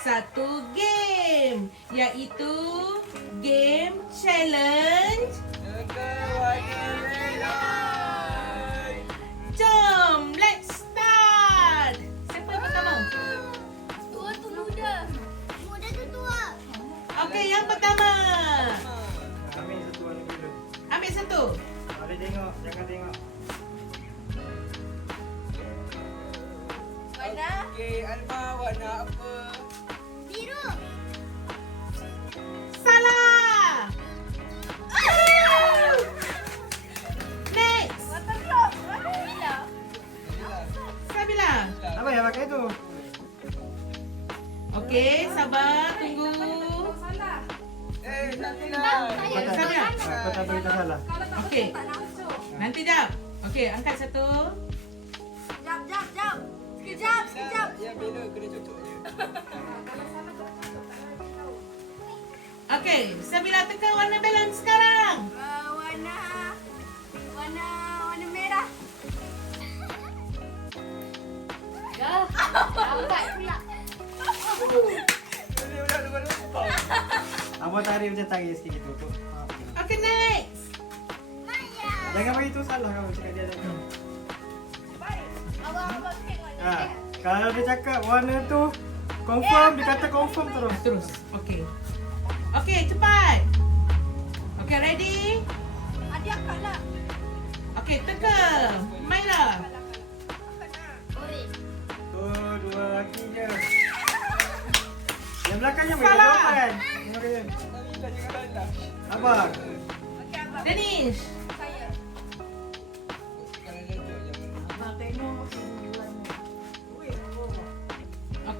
satu game, iaitu game challenge. Teka warna merah. Jom, let's start. Siapa yang pertama? Tua tu muda. Muda tu tua. Okey, yang pertama. Ambil satu warna dulu. Ambil satu. Boleh tengok, jangan tengok. Warna Okey, Alma warna apa? biru. Salah. Next. Warna clock. Bila? Sabila. Apa yang pakai tu? Okey, sabar, tunggu. Sabila. Sabila. Kau tak beritahu salah. Okey. Nanti jap. Okey, angkat satu. Jap. Sekejap. Ya, bela kena cocok je. Okey, Sabila teka warna balon sekarang. Warna merah. Dah. Lambat pula. Boleh ulang lupa. Abang tarik macam tarik sikit gitu tu. Okey, next. Maya. Jangan bagi tu salah kau cakap dia ada. Abang tengok. Kalau dia cakap warna tu confirm, dia kata confirm terus. Terus. Okey. Okey, cepat. Okey, ready? Adik akak lah. Okey, teka. Mainlah. Orange. Oh, dua lagi je. Yang belakangnya bagi Salah. jawapan. Yang belakangnya. Abang. Okey, abang. Danish. Saya.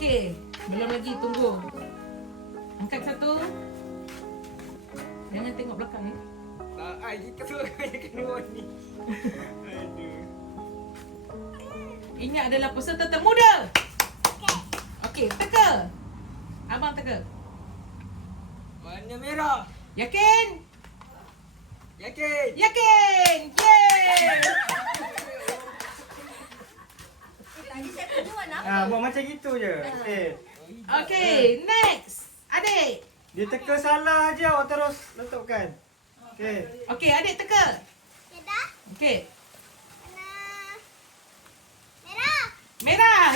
Okey, belum lagi, tunggu. Angkat satu. Jangan tengok belakang ya. Tak, kita semua kena warni. Aduh. Ini adalah peserta termuda. Okey, teka. Abang teka. Warna merah. Yakin? Yakin? Yakin! Yeay! Tadi saya tanya warna apa? Ah, buat macam gitu je. Okey. Okey, next. Adik. Dia teka salah je, awak terus letakkan. Okey. Okey, adik teka. Ya dah. Okey. Warna merah. Merah.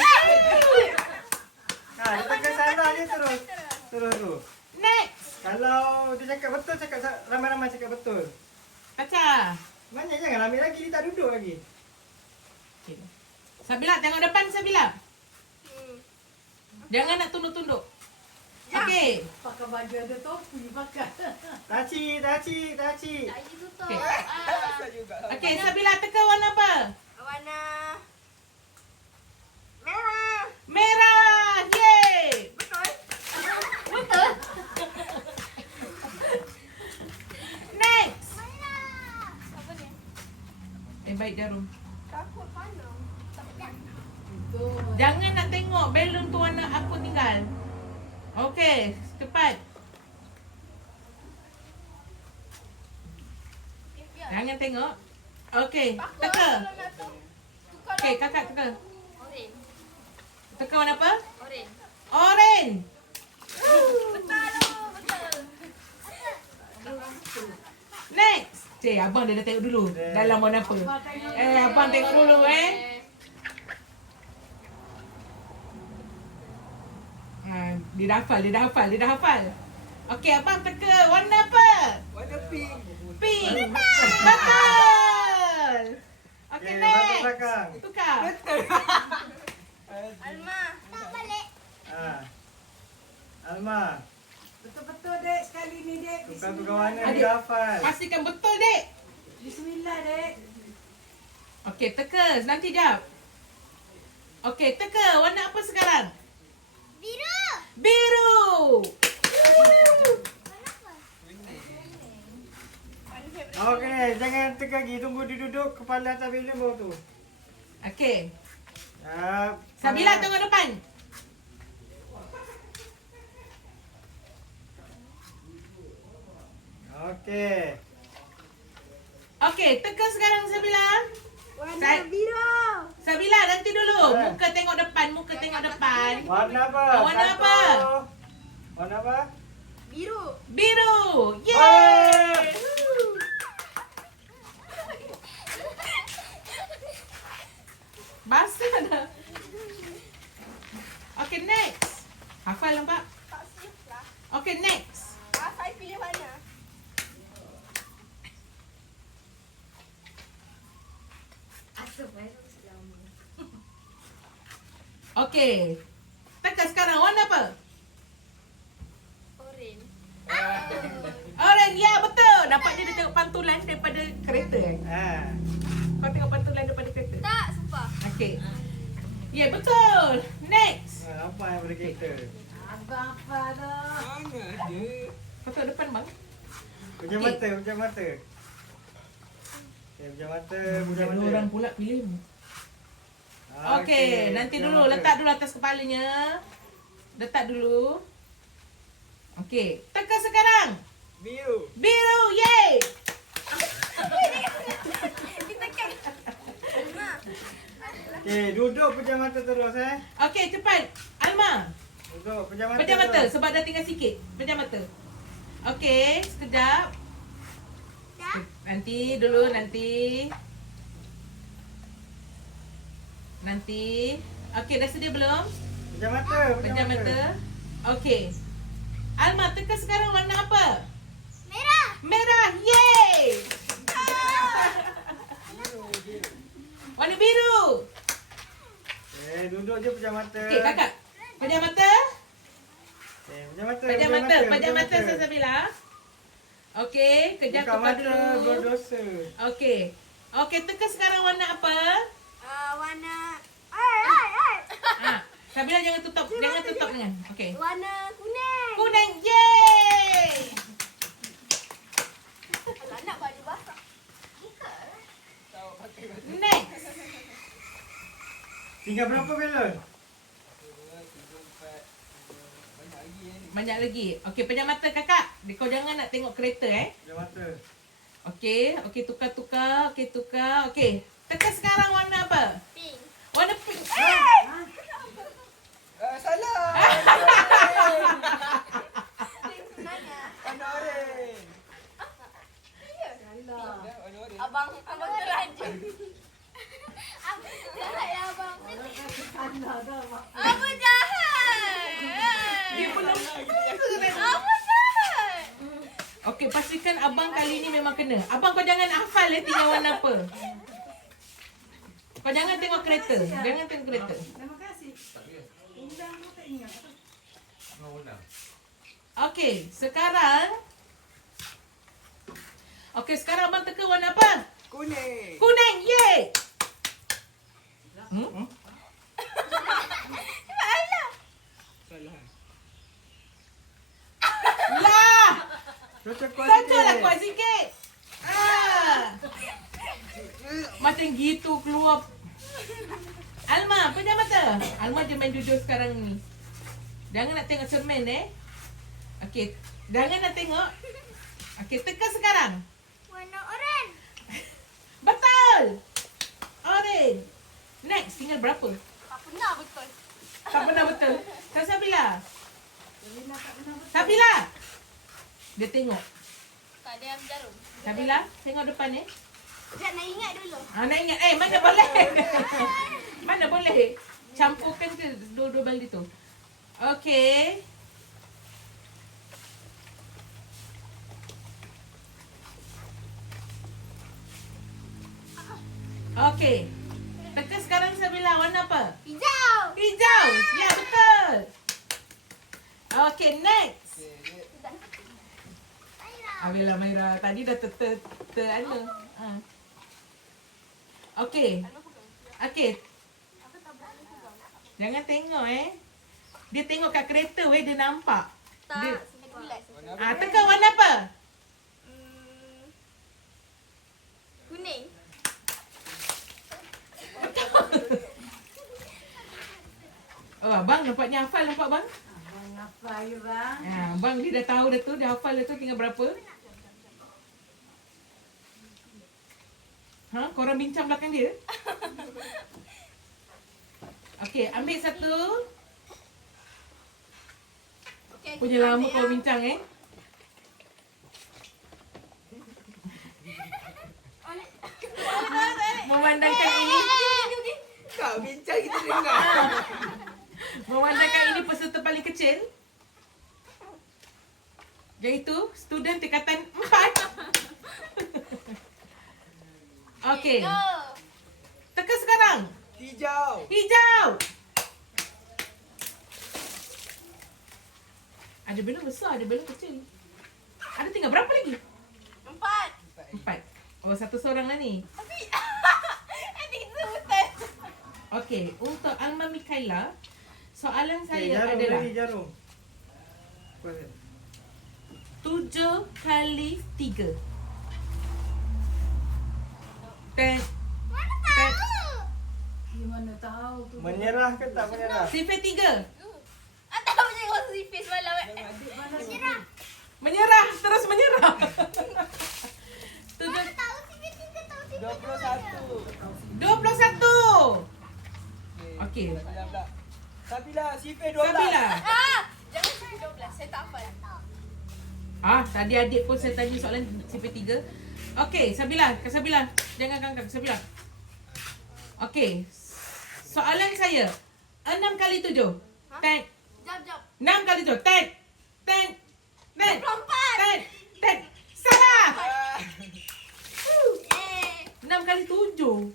Ha, dia teka salah je terus. Terus tu. Next. Kalau dia cakap betul, cakap ramai-ramai cakap betul. Kaca. Banyak jangan ambil lagi, dia tak duduk lagi. Okay. Sabila, tengok depan Sabila. Jangan nak tunduk-tunduk. Okey. Pakai baju ada topi pakai. Taci. Tadi tutup. Okey. Ah, Okey, Sabila teka warna apa? warna merah. Merah. Yeay. Betul? Betul. Next. Merah. Apa ni? Baik jarum. Takut panas. Jangan nak tengok balon tu warna apa tinggal. Okey, cepat. Jangan tengok. Okey, teka. Okey, kakak teka. Orange. Teka warna apa? Orange. Orange. Betul. Next. Cik, abang dia dah tengok dulu. Dalam warna apa? Abang tengok dulu Dia dah hafal. Okey, abang teka warna apa? Warna pink. Pink. Betul. Okey, Okey, next. batuk belakang. Tukar. Alma. Tak balik. Ha. Alma. Betul-betul dek sekali ni dek. Tukar-tukar warna Adik. dia hafal. Pastikan betul, Dek. Bismillah dek. Okey, teka. Nanti jap. Okey, teka. Warna apa sekarang? Biru. Biru. Okey, jangan teka lagi. Tunggu dia duduk kepala atas balon baru tu. Okey. Ya. Sabila tengok depan. Okey. Okey, teka sekarang Sabila. Warna Saya- biru. Sabila nanti dulu. Eh. Muka tengok depan, muka tengok depan. Warna apa? Warna Satu. apa? Warna apa? Biru. Biru. Oh. Yeay. Basah dah. Okay, next. Hafal nampak? Tak safe lah. Okay, next. Saya pilih mana? Okay. Tekan sekarang warna apa? Orange. Orange, ya betul. Dapat dia tengok pantulan daripada kereta eh? Ah. Kau tengok pantulan daripada kereta? Tak, sumpah. Okay. Ya, betul. Next. Apa yang boleh kita? Abang apa dah? Kau tengok depan bang. Pejam Okey. mata, pejam mata. Okay, pejam mata, pejam Dua mata. orang pula pilih. Ah, Okey, nanti pejam dulu. mata. Letak dulu atas kepalanya. Letak dulu. Okey. Tekan sekarang. Biru. Biru, yay! Kita kan. Okay, duduk pejam mata terus Okey, cepat. Alma, Duduk pejam mata. pejam mata terus. sebab dah tinggal sikit. Pejam mata. Okey, sekejap. Dah. Nanti dulu, nanti. Nanti. Okey, dah sedia belum? Pejam mata, Pejam mata. Okey. Alma, tekan sekarang warna apa? Merah. Merah, yay! Warna biru. Okay, duduk je pejam mata. Okey, kakak. Pejam mata. Okay, pejam mata. Pejam mata. Pejam mata Salsabila. Okey, kejap Buka tempat mata, buat dulu. dosa. Okey. Okey, tekan sekarang warna apa? Warna. Sabila jangan tutup dengan. Okey. Warna kuning. Kuning, yay! Alah, nak baju basah. Next. Tinggal berapa belon? Banyak lagi. Okey, pejam mata kakak. Kau jangan nak tengok kereta Pejam mata. Okey, tukar. Okey, tukar. Okey. Tekan sekarang warna apa? Pink. Warna pink. Sebenarnya. Alah. Abang terlanjur. Jahat ya abang. Alah dah mak. Apa jahat? Dia belum. Apa jahat? Okey, pastikan abang kali ni memang kena. Abang kau jangan hafal tinggal warna apa. Kau jangan tengok kereta. Jangan tengok kereta. Terima kasih. Undang tu tak ingat. Okey, sekarang. Okey, sekarang abang teka warna apa? Kuning. Kuning, yay! Hmm? Lah! Cocok kuat Sajalah kuat sikit. Macam gitu keluar. Alma, pejam mata. Alma je main jujur sekarang ni. Jangan nak tengok cermin Okey, jangan nak tengok. Okey, tekan sekarang. Warna oren. Betul. Orange. Next, tinggal berapa? Tak pernah betul. Tak pernah betul. Sabila. Bila tak pernah betul. Sabila. Dia tengok. Tak ada yang jarum. Sabila, tengok depan Sekejap nak ingat dulu. Nak ingat. Mana boleh? Mana boleh? Campurkan ke dua-dua baldi tu. Okey. Okey. Tekan sekarang Sabila warna apa? Hijau. Hijau. Ya, betul. Okey, next. Abila Maira tadi dah anu. Okey. Okey. Jangan tengok Dia tengok kat kereta dia nampak. Dia, Tak. Bulat. tekan warna apa? Kuning. Oh, abang nampaknya hafal nampak bang? Abang apa bang? Abang dia dah tahu dah tu, dia hafal dah tu tinggal berapa? Korang bincang belakang dia? Okey, ambil satu. Okey, Punya kita lama ambil kau bincang Memandangkan ini. Kau bincang kita dengar. Memandangkan ini peserta paling kecil. Iaitu student tingkatan 4. Okey. Go. Teka sekarang. Hijau. Hijau. Ada belum besar, ada belum kecil. Ada tinggal berapa lagi? 4. 4. Oh, satu seorang lah ni. Tapi adik sebutan. Okey, untuk Alma Mikaela, soalan saya jarum adalah lagi, jarum. 7 kali 3. Ten. Mana tahu? Gimana tahu tu? Menyerah ke tak menyerah? Sifir 3. Tahu je kau sipis semalam. Menyerah. Menyerah, terus menyerah. 7 Tahu sipis tiga tahu sipis. 21. 21. Okey. Sabila pula. Sabila, sifir 12. Sabila. Jangan sipis 12. Saya tak hafal. Tadi adik pun saya tanya soalan sifir 3. Okey, Sabila, Kak Sabila. Jangan kangkang, Sabila. Okey. Soalan saya. 6 kali 7. Ten. Jap. 6 kali 7. Ten. 24. Ten. Salah. Eh. 6 kali 7.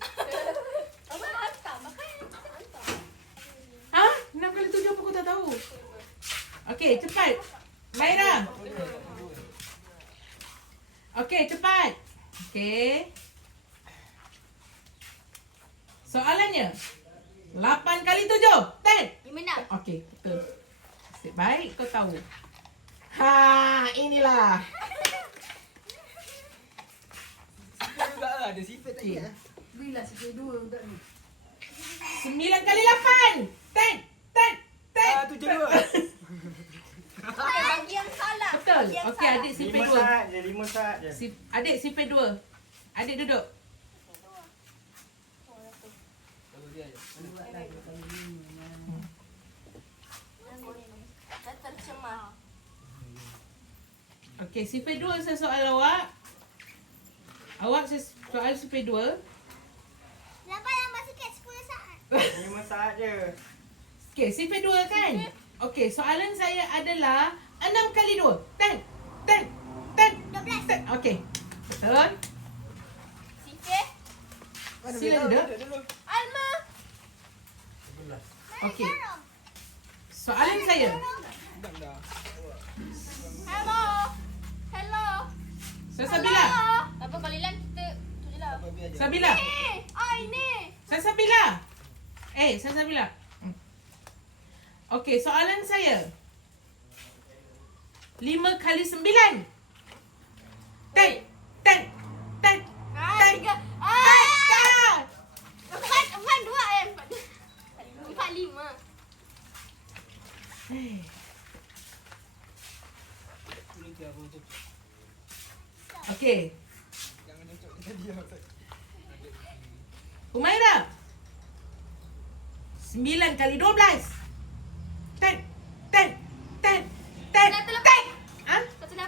Abang hantar. Makanya kita hantar. 6 kali 7 apa kau tak tahu? Okey, cepat. Maira. Okey, cepat. Okey. Soalannya. 8 kali 7. 10. 56. Okey, betul. Nasib baik kau tahu. Inilah. Sifir juga lah. Ada sifir tak Okey. ingat. Bila sikit dua budak ni. 9 kali 8. 10. 72. Bagi yang salah. Betul. Bagi yang Okey, salah. adik sifir 5 2. saat je, 5 saat je. Adik sifir 2. Adik duduk. Buat lagi kali ni. Dah tercemar. Okey, sifir 2 saya soal awak. Awak saya soal sifir 2. Lambat sikit 10 saat. 5 saat je. Okey, sifir 2 kan? Okey, soalan saya adalah 6 kali 2. 10. 12. Okey. Betul. Sipis. Sila duduk. Alma. Okey. Soalan saya. Hello. Saya Sabila. Apa kau Lilan kita tu je lah. Sabila. Ini. Saya Sabila. Saya Sabila. Okey, soalan saya. 5 kali 9. 10. Tiga. Empat dua empat lima. Okey. Jangan tunjuk kita diam. Humaira. 9 kali 12. 10. Satu lapan. Ha? 18.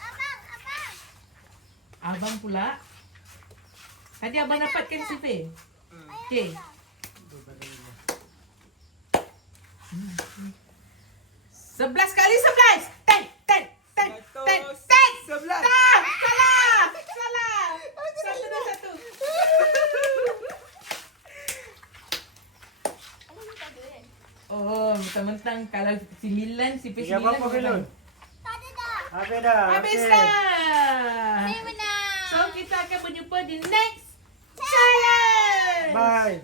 Abang. Abang pula. Tadi abang dapatkan sifir. Okey. 11 kali 11. 10. 11. Salah. Satu dan satu. Oh, mentang-mentang kalau 9 sifir 9. Tiga berapa belum? Tak ada dah. Habis dah. Habis okey. dah. Saya menang. So kita akan berjumpa di next challenge. Bye.